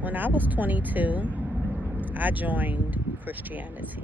When I was 22, I joined Christianity.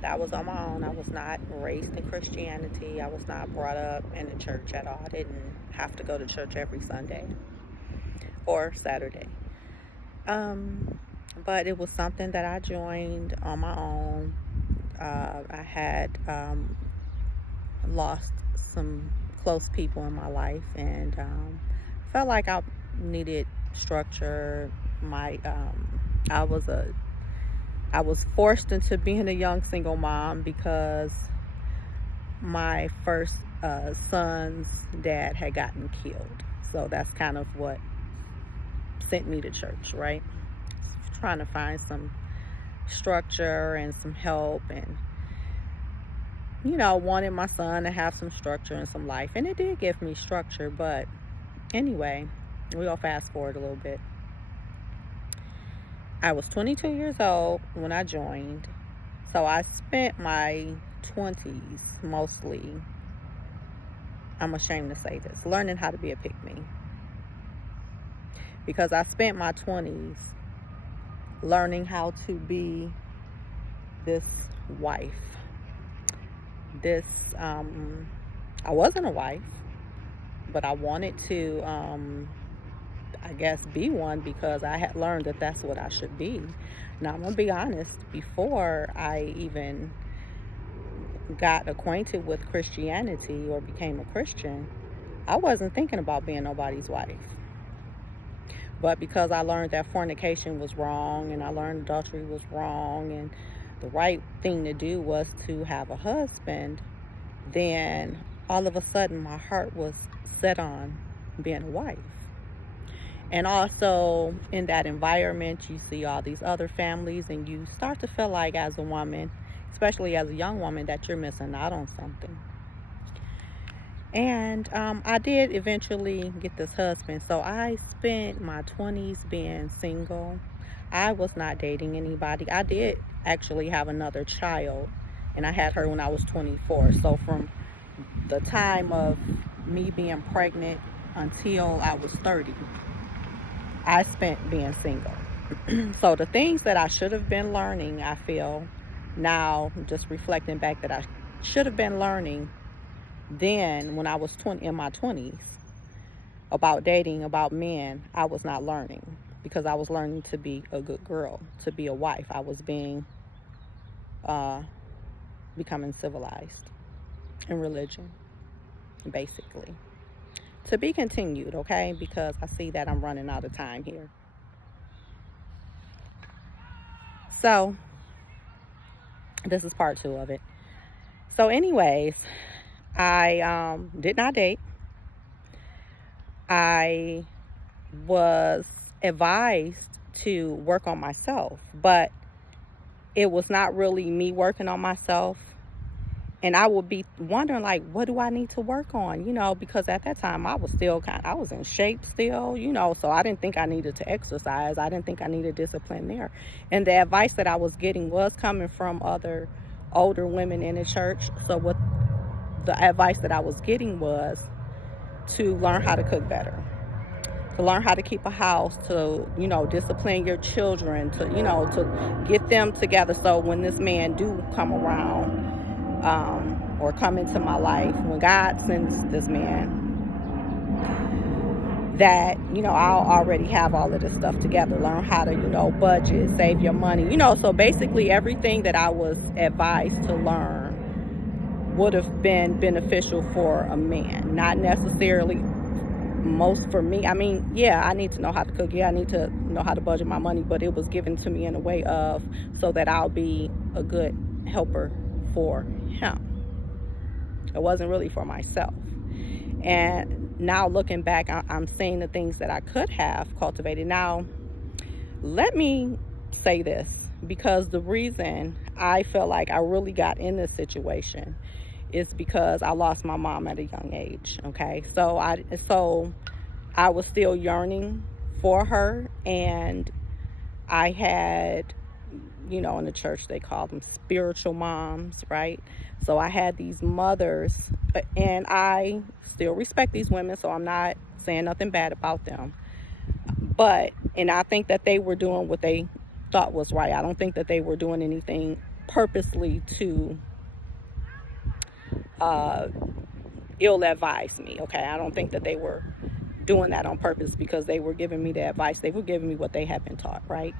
That was on my own. I was not raised in Christianity. I was not brought up in the church at all. I didn't have to go to church every Sunday or Saturday. Um, but it was something that I joined on my own. I had lost some close people in my life, and felt like I needed structure. My I was a I was forced into being a young single mom because my first son's dad had gotten killed. So that's kind of what sent me to church, right? Trying to find some structure and some help, and wanted my son to have some structure and some life. And it did give me structure, but anyway, we'll fast forward a little bit. I was 22 years old when I joined. So I spent my 20s mostly, I'm ashamed to say this, learning how to be a pick me. Because I spent my 20s learning how to be this wife. I wasn't a wife, but I wanted to, I guess, be one because I had learned that that's what I should be. Now, I'm going to be honest, before I even got acquainted with Christianity or became a Christian, I wasn't thinking about being nobody's wife. But because I learned that fornication was wrong, and I learned adultery was wrong, and the right thing to do was to have a husband, then all of a sudden my heart was set on being a wife. And also in that environment, you see all these other families, and you start to feel like, as a woman, especially as a young woman, that you're missing out on something. And I did eventually get this husband. So I spent my 20s being single. I was not dating anybody. I did actually have another child, and I had her when I was 24. So from the time of me being pregnant until I was 30, I spent being single. So the things that I should have been learning, I feel now, just reflecting back, that I should have been learning then when I was in my 20s about dating, about men, I was not learning, because I was learning to be a good girl, to be a wife. I was becoming civilized in religion, basically. To be continued, okay? Because I see that I'm running out of time here. So this is part 2 of it. So anyways, I did not date. I was advised to work on myself, but it was not really me working on myself. And I would be wondering, like, what do I need to work on? Because at that time I was still I was in shape still, so I didn't think I needed to exercise. I didn't think I needed discipline there. And the advice that I was getting was coming from other older women in the church. So what the advice that I was getting was to learn how to cook better, to learn how to keep a house, to, discipline your children, to get them together. So when this man do come around, or come into my life, when God sends this man, that, I'll already have all of this stuff together, learn how to, budget, save your money, so basically everything that I was advised to learn would have been beneficial for a man, not necessarily most for me. I mean, yeah, I need to know how to cook. Yeah, I need to know how to budget my money, but it was given to me in a way of so that I'll be a good helper for him. It wasn't really for myself. And now looking back, I'm seeing the things that I could have cultivated. Now, let me say this, because the reason I feel like I really got in this situation is because I lost my mom at a young age. Okay, so I was still yearning for her, and I had, in the church they call them spiritual moms, right? So I had these mothers, and I still respect these women, so I'm not saying nothing bad about them, And I think that they were doing what they thought was right. I don't think that they were doing anything purposely to uh, ill advise me. Okay, I don't think that they were doing that on purpose because they were giving me the advice. They were giving me what they had been taught, right?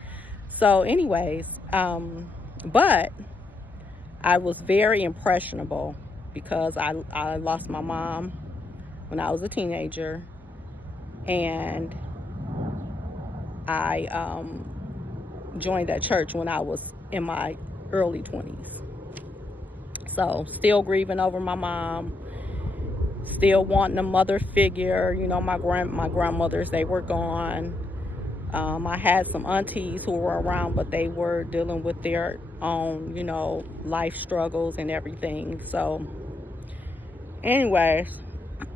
So, anyways, but I was very impressionable because I lost my mom when I was a teenager, and I joined that church when I was in my early 20s. So, still grieving over my mom, still wanting a mother figure. You know, my grandmothers, they were gone. I had some aunties who were around, but they were dealing with their own, life struggles and everything. So, anyways,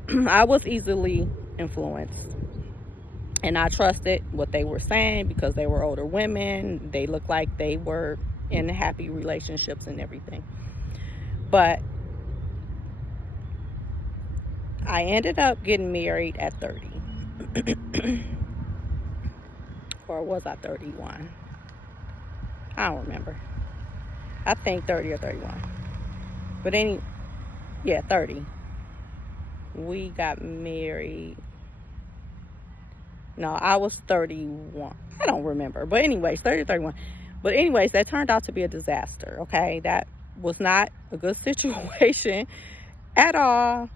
I was easily influenced. And I trusted what they were saying because they were older women. They looked like they were in happy relationships and everything. But I ended up getting married at 30. Or was I 31? I don't remember. I think 30 or 31. But yeah, 30. We got married. No, I was 31. I don't remember. But anyways, 30 or 31. But anyways, that turned out to be a disaster, okay? That was not a good situation at all.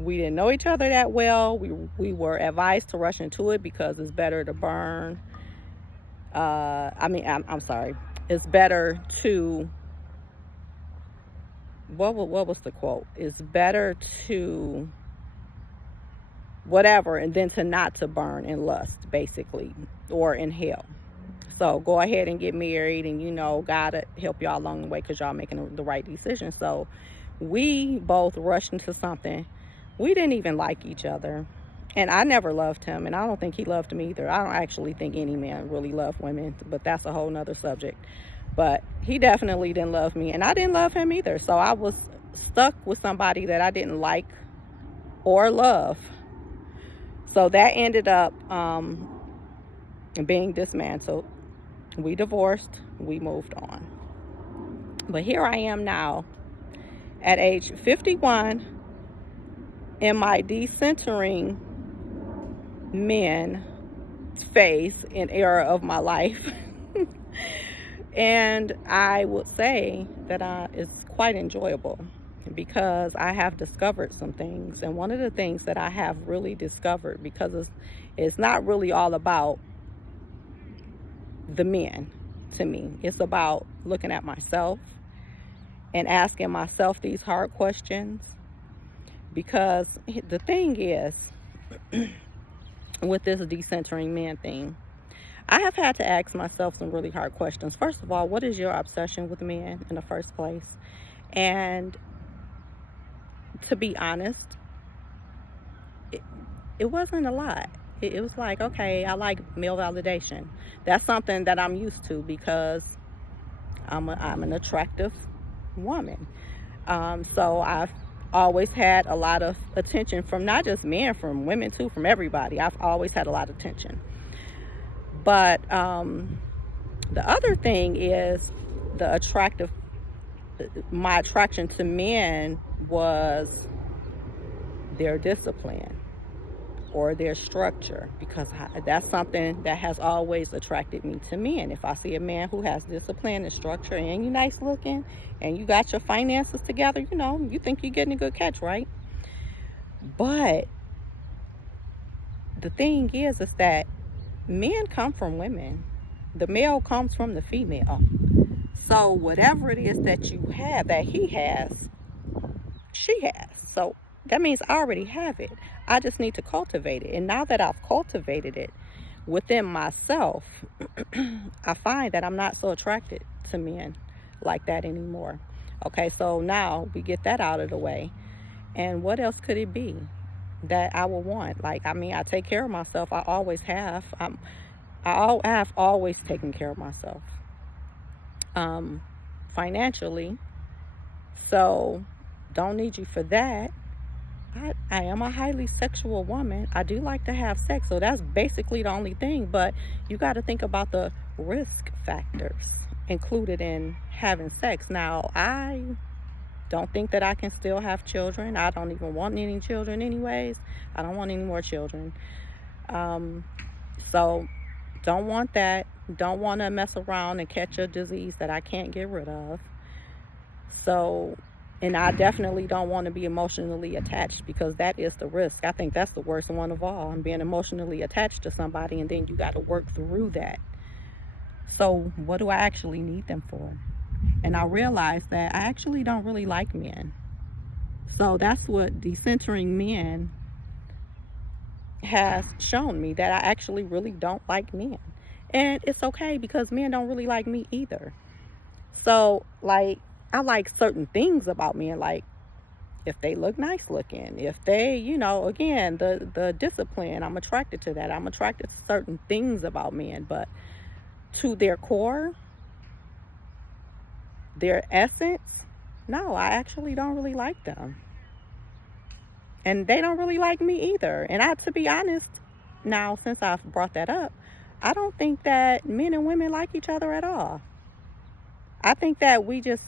We didn't know each other that well. We were advised to rush into it because it's better to burn. I'm sorry. It's better to... What was the quote? It's better to... whatever, and then to not to burn in lust, basically, or in hell. So go ahead and get married, and God will help y'all along the way because y'all making the right decision. So we both rushed into something. We didn't even like each other, and I never loved him, and I don't think he loved me either. I don't actually think any man really loved women, but that's a whole nother subject. But he definitely didn't love me, and I didn't love him either. So I was stuck with somebody that I didn't like or love. So that ended up being dismantled. We divorced. We moved on. But here I am now at age 51 in my decentering men phase and era of my life. And I would say that it's quite enjoyable because I have discovered some things. And one of the things that I have really discovered, because it's not really all about the men to me. It's about looking at myself and asking myself these hard questions. Because the thing is, with this decentering man thing, I have had to ask myself some really hard questions. First of all, what is your obsession with men in the first place? And to be honest, it wasn't a lot. It was like, okay, I like male validation. That's something that I'm used to because I'm an attractive woman. So I've always had a lot of attention from not just men, from women too, from everybody. I've always had a lot of attention. But the other thing is my attraction to men was their discipline or their structure, because that's something that has always attracted me to men. If I see a man who has discipline and structure, and you're nice looking and you got your finances together, you think you're getting a good catch, right? But the thing is that men come from women. The male comes from the female. So whatever it is that you have, that he has, she has. So that means I already have it. I just need to cultivate it. And now that I've cultivated it within myself, I find that I'm not so attracted to men like that anymore. Okay, so now we get that out of the way. And what else could it be that I would want? I take care of myself. I always have. I have always taken care of myself. Financially. So don't need you for that. I am a highly sexual woman. I do like to have sex, so that's basically the only thing. But you got to think about the risk factors included in having sex. Now, I don't think that I can still have children. I don't even want any children, anyways. I don't want any more children. Um, so, don't want that. Don't want to mess around and catch a disease that I can't get rid of. So, and I definitely don't want to be emotionally attached, because that is the risk. I think that's the worst one of all. I'm being emotionally attached to somebody and then you got to work through that. So what do I actually need them for? And I realized that I actually don't really like men. So that's what decentering men has shown me, that I actually really don't like men. And it's okay, because men don't really like me either. So, like, I like certain things about men, like if they look nice looking, if they, again, the discipline, I'm attracted to that. I'm attracted to certain things about men, but to their core, their essence, no, I actually don't really like them. And they don't really like me either. And to be honest, now since I've brought that up, I don't think that men and women like each other at all. I think that we just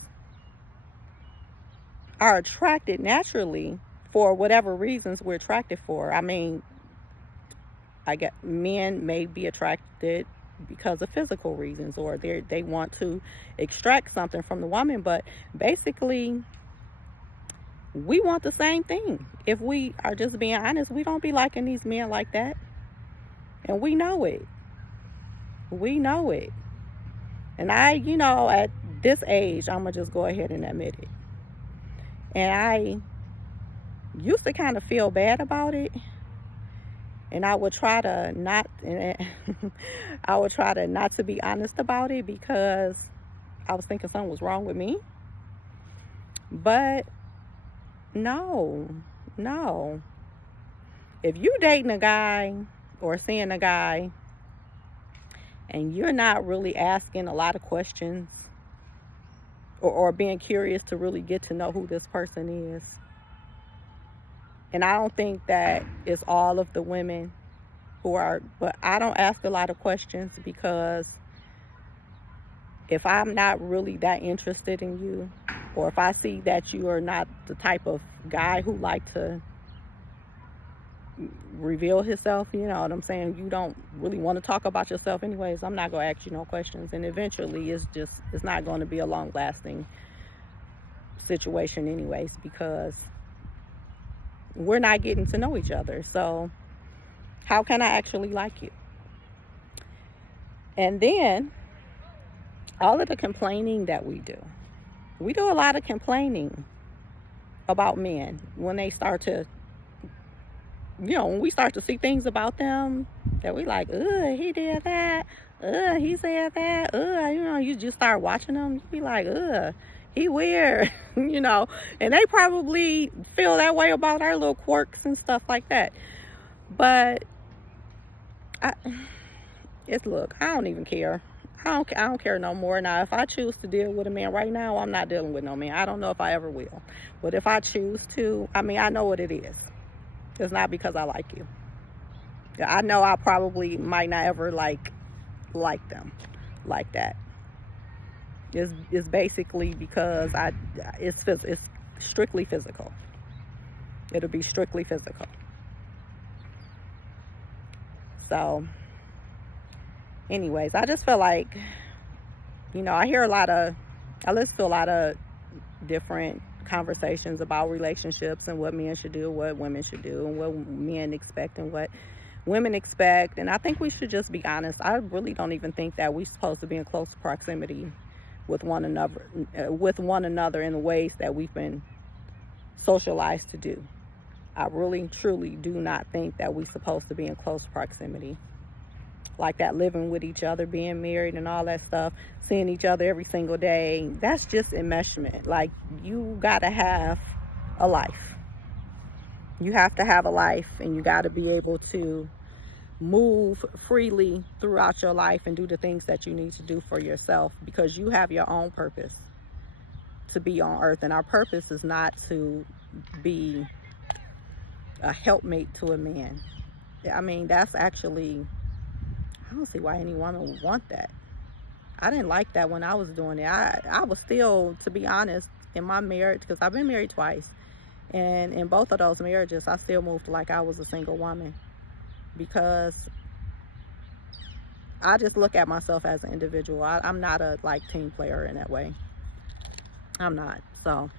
are attracted naturally for whatever reasons we're attracted for. I mean, I get men may be attracted because of physical reasons, or they want to extract something from the woman, but basically we want the same thing. If we are just being honest, we don't be liking these men like that. And we know it. We know it. And at this age, I'm going to just go ahead and admit it. And I used to kind of feel bad about it. And I would try to not, to be honest about it, because I was thinking something was wrong with me. But no. If you dating a guy or seeing a guy and you're not really asking a lot of questions, or being curious to really get to know who this person is. And I don't think that it's all of the women but I don't ask a lot of questions, because if I'm not really that interested in you, or if I see that you are not the type of guy who like to reveal himself, you know what I'm saying, you don't really want to talk about yourself anyways, I'm not going to ask you no questions. And eventually it's not going to be a long lasting situation anyways, because we're not getting to know each other. So how can I actually like you? And then all of the complaining that we do a lot of complaining about men when they start to, when we start to see things about them that we like, he did that, he said that, you just start watching them, you be like, he weird, and they probably feel that way about our little quirks and stuff like that. But look, I don't even care. I don't care no more. Now, if I choose to deal with a man right now, I'm not dealing with no man. I don't know if I ever will. But if I choose to, I know what it is. It's not because I like you. I know I probably might not ever like them like that. It's basically because it's strictly physical. It'll be strictly physical. So anyways, I just feel like, I listen to a lot of different conversations about relationships and what men should do, what women should do, and what men expect and what women expect. And I think we should just be honest. I really don't even think that we're supposed to be in close proximity with one another in the ways that we've been socialized to do. I really, truly do not think that we're supposed to be in close proximity like that, living with each other, being married and all that stuff, seeing each other every single day. That's just enmeshment. Like, you gotta have a life. You have to have a life, and you gotta be able to move freely throughout your life and do the things that you need to do for yourself, because you have your own purpose to be on earth. And our purpose is not to be a helpmate to a man. I mean, that's actually, I don't see why any woman would want that. I didn't like that when I was doing it. I was still, to be honest, in my marriage, because I've been married twice, and in both of those marriages, I still moved like I was a single woman, because I just look at myself as an individual. I'm not a like team player in that way. I'm not. So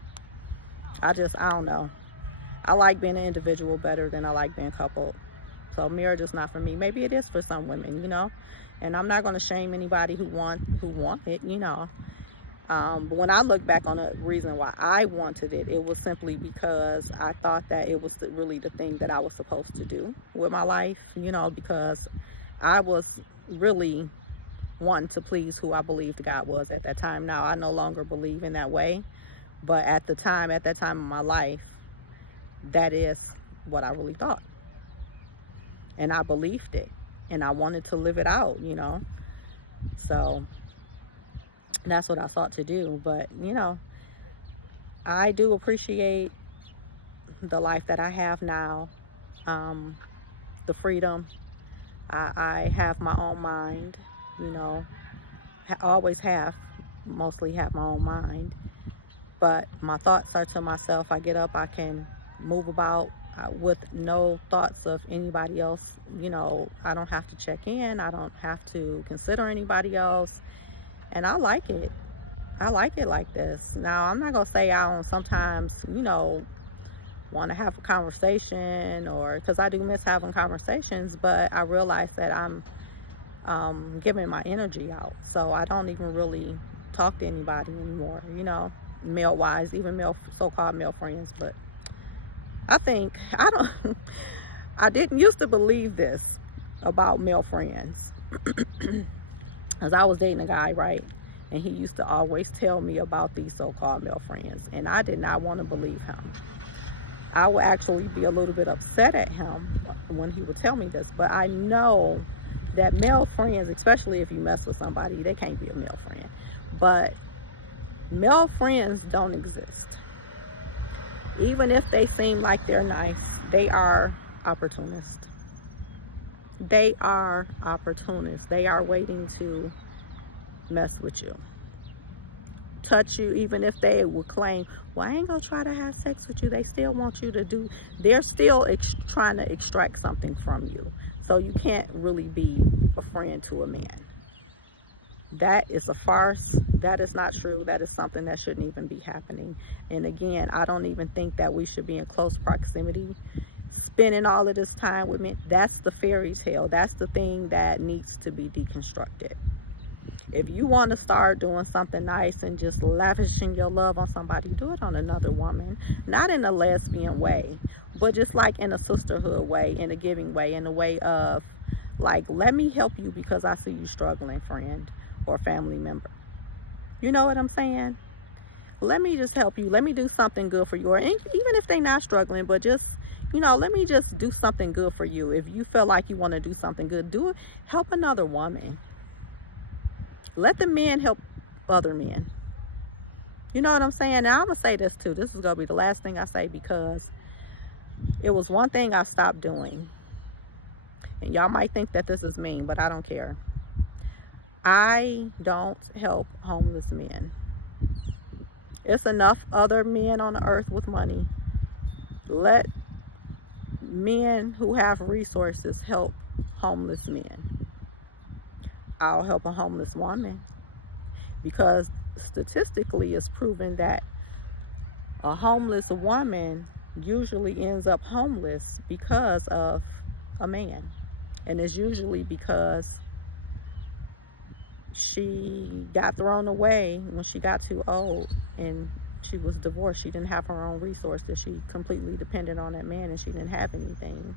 I don't know. I like being an individual better than I like being coupled. So marriage is not for me. Maybe it is for some women, you know. And I'm not going to shame anybody who want it, you know. But when I look back on the reason why I wanted it, it was simply because I thought that it was really the thing that I was supposed to do with my life, you know, because I was really wanting to please who I believed God was at that time. Now, I no longer believe in that way, but at that time in my life, that is what I really thought. And I believed it, and I wanted to live it out, you know. So that's what I sought to do. But, you know, I do appreciate the life that I have now, the freedom. I have my own mind, you know. Always have, mostly have my own mind. But my thoughts are to myself. I get up, I can move about with no thoughts of anybody else. You know, I don't have to check in. I don't have to consider anybody else. And I like it. I like it like this. Now, I'm not going to say I don't sometimes, you know, want to have a conversation, or because I do miss having conversations, but I realize that I'm giving my energy out. So I don't even really talk to anybody anymore, you know, male wise, even male, so-called male friends. But I think, I didn't used to believe this about male friends. Because I was dating a guy, right? And he used to always tell me about these so-called male friends. And I did not want to believe him. I would actually be a little bit upset at him when he would tell me this. But I know that male friends, especially if you mess with somebody, they can't be a male friend. But male friends don't exist. Even if they seem like they're nice, they are opportunists. They are opportunists. They are waiting to mess with you, touch you. Even if they would claim, well, I ain't gonna try to have sex with you, they still want you to do, they're still trying to extract something from you. So you can't really be a friend to a man. That is a farce. That is not true. That is something that shouldn't even be happening. And again, I don't even think that we should be in close proximity, spending all of this time with men. That's the fairy tale. That's the thing that needs to be deconstructed. If you want to start doing something nice and just lavishing your love on somebody, do it on another woman. Not in a lesbian way, but just like in a sisterhood way, in a giving way, in a way of like, let me help you because I see you struggling, friend or family member. You know what I'm saying? Let me just help you. Let me do something good for you. Or even if they're not struggling, but just, you know, let me just do something good for you. If you feel like you want to do something good, do it. Help another woman. Let the men help other men. You know what I'm saying? Now, I'm going to say this too. This is going to be the last thing I say, because it was one thing I stopped doing. And y'all might think that this is mean, but I don't care. I don't help homeless men. It's enough other men on the earth with money. Let men who have resources help homeless men. I'll help a homeless woman, because statistically it's proven that a homeless woman usually ends up homeless because of a man. And it's usually because she got thrown away when she got too old and she was divorced. She didn't have her own resources. She completely depended on that man, and she didn't have anything.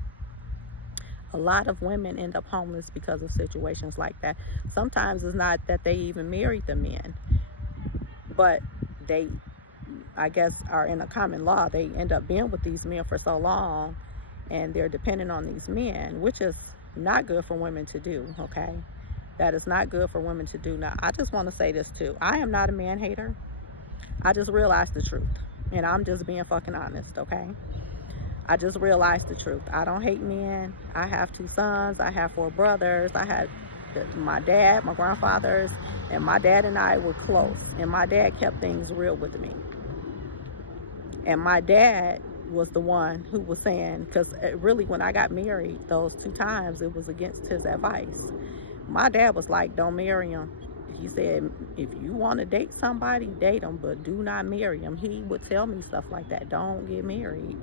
A lot of women end up homeless because of situations like that. Sometimes it's not that they even married the men, but they, I guess, are in a common law. They end up being with these men for so long, and they're dependent on these men, which is not good for women to do, okay? That is not good for women to do. Now, I just want to say this too. I am not a man hater. I just realized the truth, and I'm just being fucking honest, okay? I just realized the truth. I don't hate men. I have 2 sons. I have 4 brothers. I had my dad, my grandfathers, and my dad and I were close. And my dad kept things real with me. And my dad was the one who was saying, because really when I got married those 2 times, it was against his advice. My dad was like, don't marry him. He said, if you want to date somebody, date them, but do not marry them. He would tell me stuff like that. Don't get married.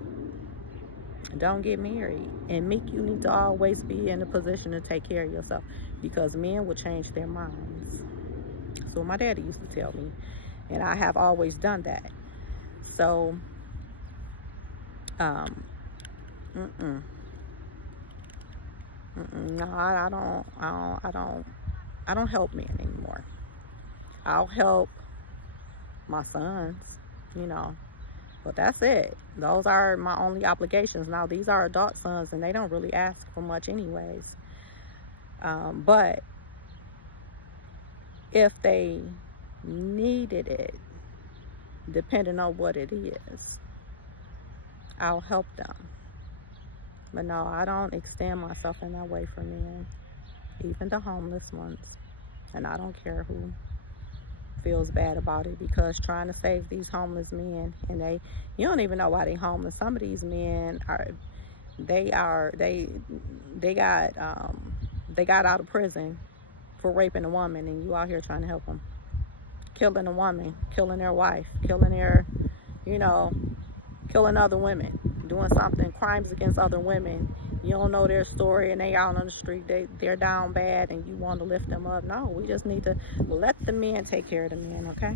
Don't get married. And Meek, you need to always be in a position to take care of yourself, because men will change their minds. So my daddy used to tell me, and I have always done that. So, no, I don't help men anymore. I'll help my sons, you know, but that's it. Those are my only obligations. Now, these are adult sons, and they don't really ask for much anyways. But if they needed it, depending on what it is, I'll help them. But no, I don't extend myself in that way for men, even the homeless ones. And I don't care who feels bad about it, because trying to save these homeless men, and you don't even know why they homeless. Some of these men they got out of prison for raping a woman, and you out here trying to help them, killing a woman, killing their wife, killing other women, doing something, crimes against other women. You don't know their story, and they out on the street, they're down bad, and you want to lift them up. No, we just need to let the men take care of the men, okay?